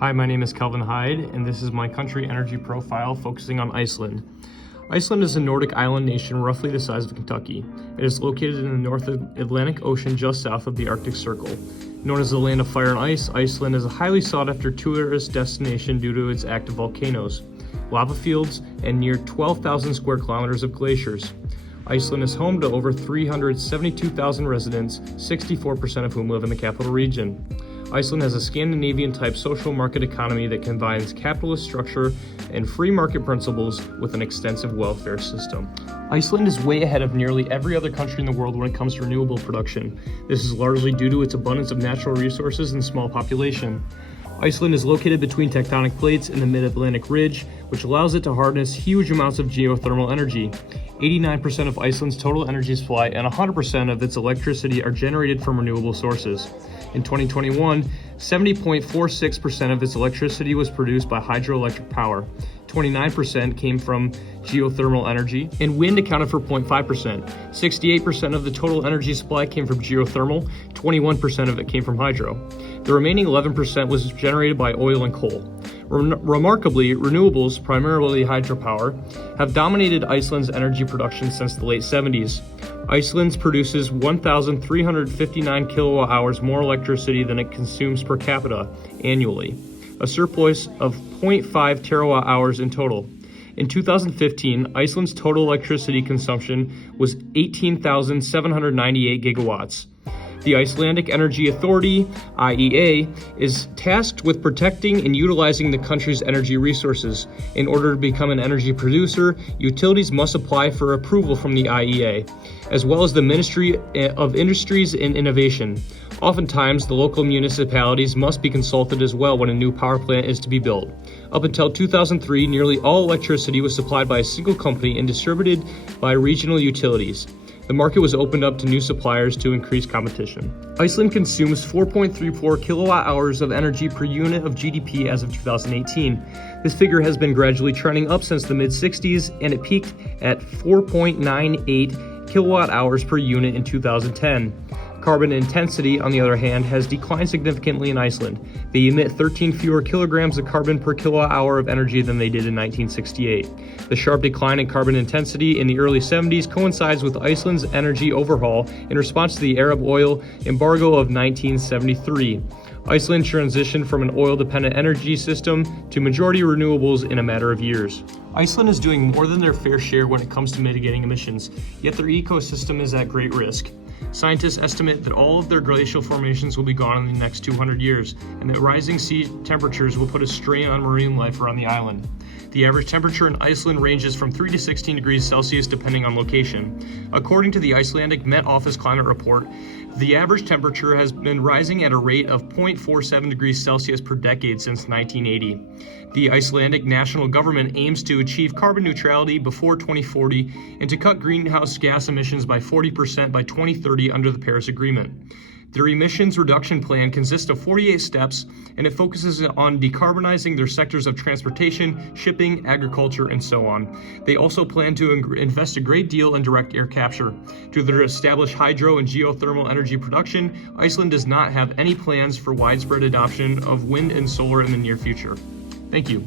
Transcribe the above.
Hi, my name is Kelvin Hyde, and this is my country energy profile focusing on Iceland. Iceland is a Nordic island nation roughly the size of Kentucky. It is located in the North Atlantic Ocean just south of the Arctic Circle. Known as the land of fire and ice, Iceland is a highly sought-after tourist destination due to its active volcanoes, lava fields, and near 12,000 square kilometers of glaciers. Iceland is home to over 372,000 residents, 64% of whom live in the capital region. Iceland has a Scandinavian-type social market economy that combines capitalist structure and free market principles with an extensive welfare system. Iceland is way ahead of nearly every other country in the world when it comes to renewable production. This is largely due to its abundance of natural resources and small population. Iceland is located between tectonic plates in the mid-Atlantic ridge, which allows it to harness huge amounts of geothermal energy. 89% of Iceland's total energy supply and 100% of its electricity are generated from renewable sources. In 2021, 70.46% of its electricity was produced by hydroelectric power. 29% came from geothermal energy, and wind accounted for 0.5%. 68% of the total energy supply came from geothermal, 21% of it came from hydro. The remaining 11% was generated by oil and coal. Remarkably, renewables, primarily hydropower, have dominated Iceland's energy production since the late 70s. Iceland produces 1,359 kilowatt hours more electricity than it consumes per capita annually, a surplus of 0.5 terawatt hours in total. In 2015, Iceland's total electricity consumption was 18,798 gigawatts. The Icelandic Energy Authority, IEA, is tasked with protecting and utilizing the country's energy resources. In order to become an energy producer, utilities must apply for approval from the IEA, as well as the Ministry of Industries and Innovation. Oftentimes, the local municipalities must be consulted as well when a new power plant is to be built. Up until 2003, nearly all electricity was supplied by a single company and distributed by regional utilities. The market was opened up to new suppliers to increase competition. Iceland consumes 4.34 kilowatt hours of energy per unit of GDP as of 2018. This figure has been gradually trending up since the mid-60s, and it peaked at 4.98 kilowatt hours per unit in 2010. Carbon intensity, on the other hand, has declined significantly in Iceland. They emit 13 fewer kilograms of carbon per kilowatt hour of energy than they did in 1968. The sharp decline in carbon intensity in the early 70s coincides with Iceland's energy overhaul in response to the Arab oil embargo of 1973. Iceland transitioned from an oil-dependent energy system to majority renewables in a matter of years. Iceland is doing more than their fair share when it comes to mitigating emissions, yet their ecosystem is at great risk. Scientists estimate that all of their glacial formations will be gone in the next 200 years, and that rising sea temperatures will put a strain on marine life around the island. The average temperature in Iceland ranges from 3 to 16 degrees Celsius depending on location. According to the Icelandic Met Office Climate Report, the average temperature has been rising at a rate of 0.47 degrees Celsius per decade since 1980. The Icelandic national government aims to achieve carbon neutrality before 2040 and to cut greenhouse gas emissions by 40% by 2030 under the Paris Agreement. Their emissions reduction plan consists of 48 steps, and it focuses on decarbonizing their sectors of transportation, shipping, agriculture, and so on. They also plan to invest a great deal in direct air capture. Due to their established hydro and geothermal energy production, Iceland does not have any plans for widespread adoption of wind and solar in the near future. Thank you.